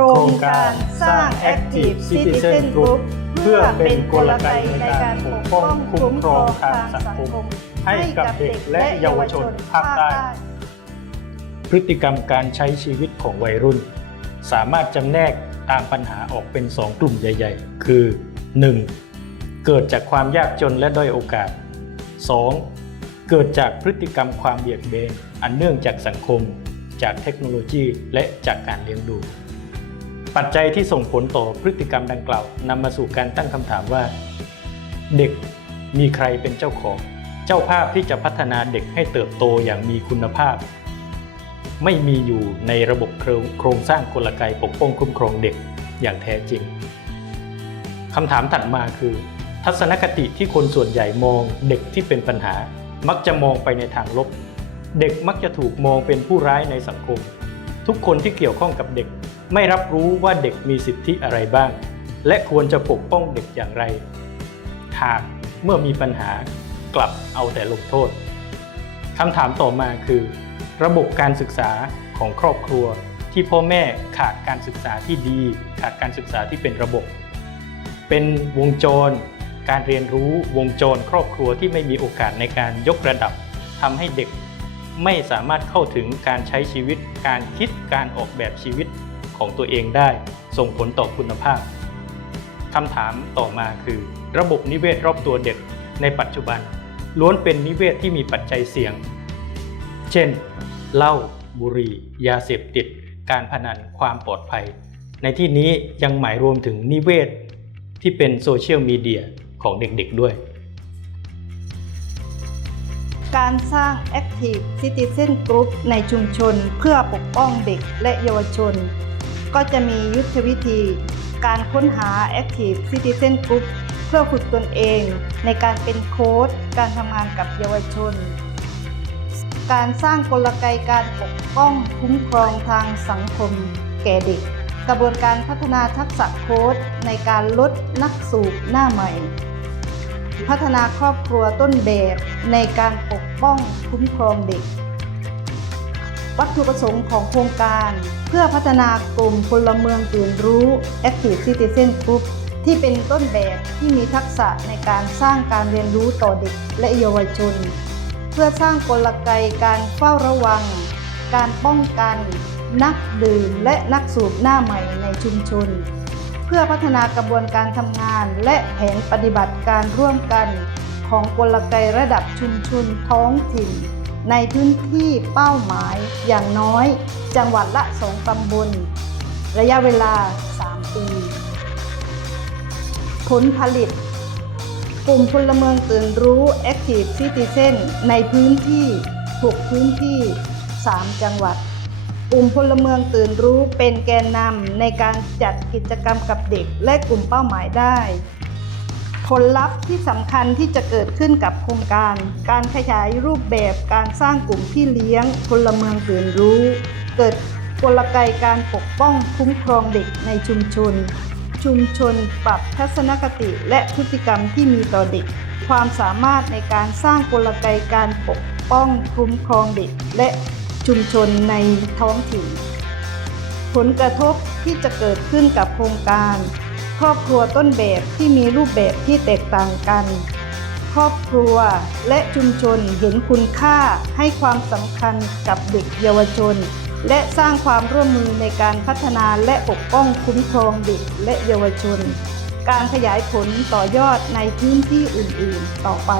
ครงการสร้าง Active Citizen Group เพื่อเป็นกลไกในการปกป้องคุ้มครองทางสังคม ให้กับเด็กและเยาวชนภาคใต้ พฤติกรรมการใช้ชีวิตของวัยรุ่น สามารถจำแนกตามปัญหาออกเป็น 2 กลุ่มใหญ่ ๆ คือ 1. เกิดจากความยากจนและด้อยโอกาส 2. เกิดจากพฤติกรรมความเบียดเบนอันเนื่องจากสังคม จากเทคโนโลยีและจากการเลี้ยงดู ปัจจัยที่ส่งผลต่อพฤติกรรมดังกล่าวนำมาสู่การตั้งคำถามว่า เด็กมีใครเป็นเจ้าของ เจ้าภาพที่จะพัฒนาเด็กให้เติบโตอย่างมีคุณภาพ ไม่มีอยู่ในระบบโครงสร้างกลไกปกป้องคุ้มครองเด็กอย่างแท้จริงคำถามถัดมาคือ ทัศนคติที่คนส่วนใหญ่มองเด็กที่เป็นปัญหา มักจะมองไปในทางลบ เด็กมักจะถูกมองเป็นผู้ร้ายในสังคม ทุกคนที่เกี่ยวข้องกับเด็ก ไม่รับรู้ว่าเด็กมีสิทธิอะไรบ้าง และควรจะปกป้องเด็กอย่างไร หากเมื่อมีปัญหากลับเอาแต่ลงโทษคำถามต่อมาคือ ระบบการศึกษาของครอบครัวที่พ่อแม่ขาดการศึกษาที่ดี ขาดการศึกษาที่เป็นระบบ เป็นวงจร การเรียนรู้วงจรครอบครัวที่ไม่มีโอกาสในการยกระดับทำให้เด็กไม่สามารถเข้าถึงการใช้ชีวิต การคิดการออกแบบชีวิต ของตัวเองได้ ส่งผลต่อคุณภาพคำถามต่อมาคือ ระบบนิเวศรอบตัวเด็กในปัจจุบัน ล้วนเป็นนิเวศที่มีปัจจัยเสี่ยง เช่นเหล้าบุหรี่ ยาเสพติด การพนันความปลอดภัย ในที่นี้ยังหมายรวมถึงนิเวศที่เป็นโซเชียลมีเดียของเด็กๆด้วย การสร้าง Active Citizen Group ในชุมชนเพื่อปกป้องเด็กและเยาวชน ก็จะมียุทธวิธี การค้นหา Active Citizen Group เพื่อฝึกตนเองในการเป็นโค้ชการทำงานกับเยาวชน การสร้างกลไกการปกป้องคุ้มครองทางสังคมแก่เด็ก กระบวนการพัฒนาทักษะโค้ชในการลดนักสูบหน้าใหม่ พัฒนาครอบครัวต้นแบบในการปกป้องคุ้มครองเด็ก วัตถุประสงค์ของโครงการ เพื่อพัฒนากลุ่มพลเมืองตื่นรู้ Active Citizen Group ที่เป็นต้นแบบที่มีทักษะในการสร้างการเรียนรู้ต่อเด็กและเยาวชน เพื่อสร้างกลไกการเฝ้าระวัง การป้องกัน นักดื่มและนักสูบหน้าใหม่ในชุมชน เพื่อพัฒนากระบวนการทำงานและแผนปฏิบัติการร่วมกัน ของกลไกระดับชุมชนท้องถิ่น ในพื้นที่เป้าหมายอย่างน้อย จังหวัดละสองตำบล ระยะเวลา 3 ปี ผลผลิต กลุ่มพลเมืองตื่นรู้ Active Citizen ในพื้นที่ 6 พื้นที่ 3 จังหวัด กลุ่มพลเมืองตื่นรู้เป็นแกนนำในการจัดกิจกรรมกับเด็กและกลุ่มเป้าหมายได้ ผลลัพธ์ที่สำคัญที่จะเกิดขึ้นกับโครงการ การขยายรูปแบบการสร้างกลุ่มพี่เลี้ยงพลเมืองตื่นรู้ เกิดกลไกการปกป้องคุ้มครองเด็กในชุมชน ชุมชนปรับทัศนคติและพฤติกรรมที่มีต่อเด็ก ความสามารถในการสร้างกลไกการปกป้องคุ้มครองเด็ก และชุมชนในท้องถิ่น ผลกระทบที่จะเกิดขึ้นกับโครงการ ครอบครัวต้นแบบที่มีรูปแบบที่แตกต่างกัน ครอบครัวและชุมชนเห็นคุณค่าให้ความสำคัญกับเด็กเยาวชน และสร้างความร่วมมือในการพัฒนาและปกป้องคุ้มครองเด็กและเยาวชน การขยายผลต่อยอดในพื้นที่อื่น ๆ ต่อไป